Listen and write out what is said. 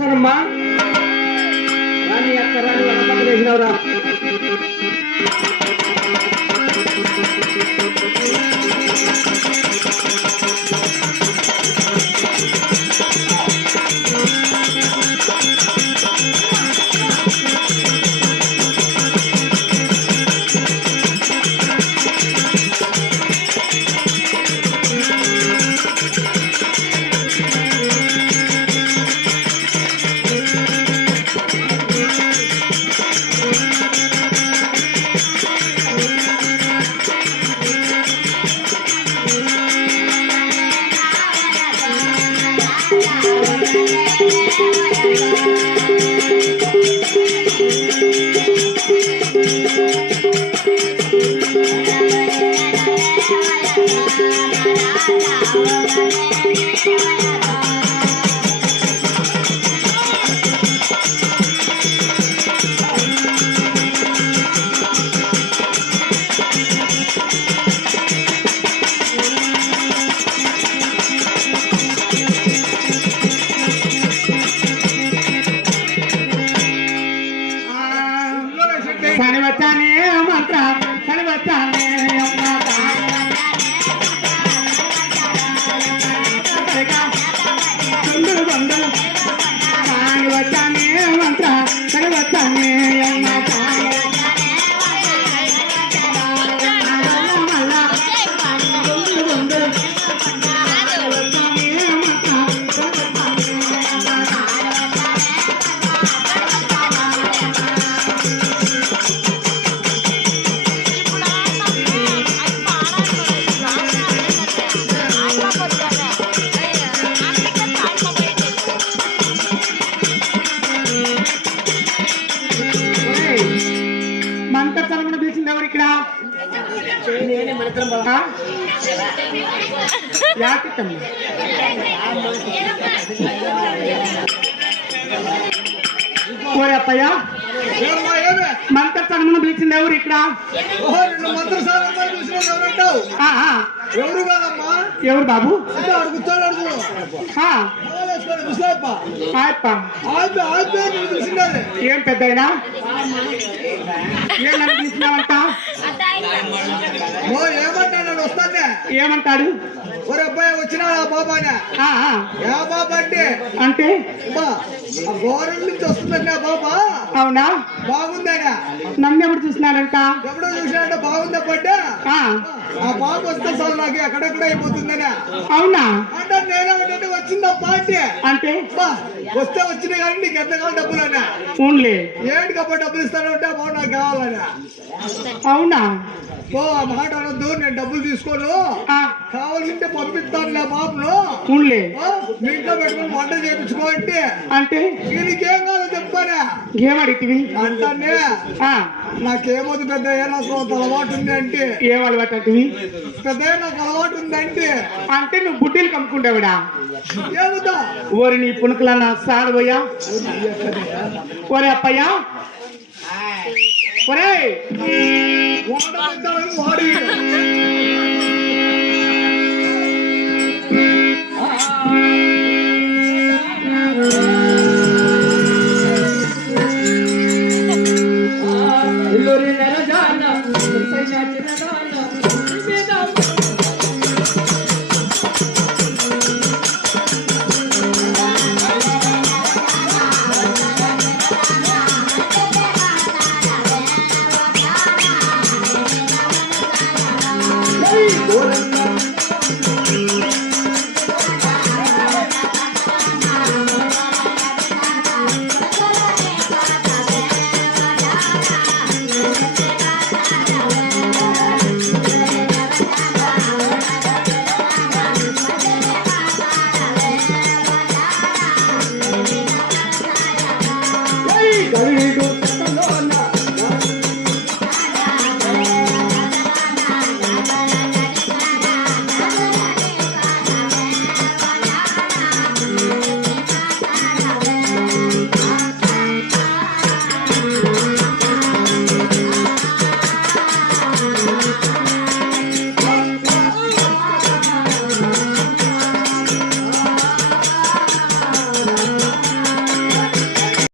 అమ్మా రాని అక్క రాని వాళ్ళ పక్కన వేసినవరా అప్పయ్య మంత్రసాలను పిలిచింది ఎవరు ఇక్కడ? ఎవరు కాదమ్మా? ఎవరు బాబు? ఏం పెద్దయినా ఏం నన్ను పిలిచినావంట? ఏమంటాడు? వస్తానే ఏమంటాడు? ఒరే అబ్బాయి వచ్చినాడు ఆ బాబానే. ఏ బాబా అంటే గోరం నుంచి వస్తుందండి ఆ బాబా. అవునా? బాగుందానా? నన్ను ఎవరు చూసినాడంట? ఎప్పుడో చూసినాడంట. బాగుందా పడ్డా? ఆ బాబు వస్తే చాలు నాకు ఎక్కడెక్కడ అయిపోతుందనా. అవునా? అంటే నేనేమంటే వచ్చిందా పార్టీ అంటే వస్తే వచ్చినాయి కానీ నీకు ఎంతకాలం డబ్బులనా? ఓన్లీ ఏంటి కబ్బా డబ్బులు ఇస్తానంటే బాబు నాకు కావాలనా. అవునా? ఓ ఆ మాట అనొద్దు. నేను డబ్బులు తీసుకోను, కావాల్సింటే పంపిస్తాను ఆ బాబును. మీ ఇంట్లో పెట్టుకుని వంట చేయించుకో అంటే నీకేం కావాలో చెప్పారా? ఏమడిగివి? అంటానే నాకేమొద్దు పెద్ద నాకు అలవాటు ఉంది అంటే. ఏం అలవాటు అంటివి? పెద్ద నాకు అలవాటు ఉంది అంటే. అంటే నువ్వు బుడ్డీలు కమ్ముకుంటావుడా? ఏముదా ఓరి నీ పుణుకులా నా సాడు పోయా. ఒరే అప్పయ్యా, ఒరే వాడి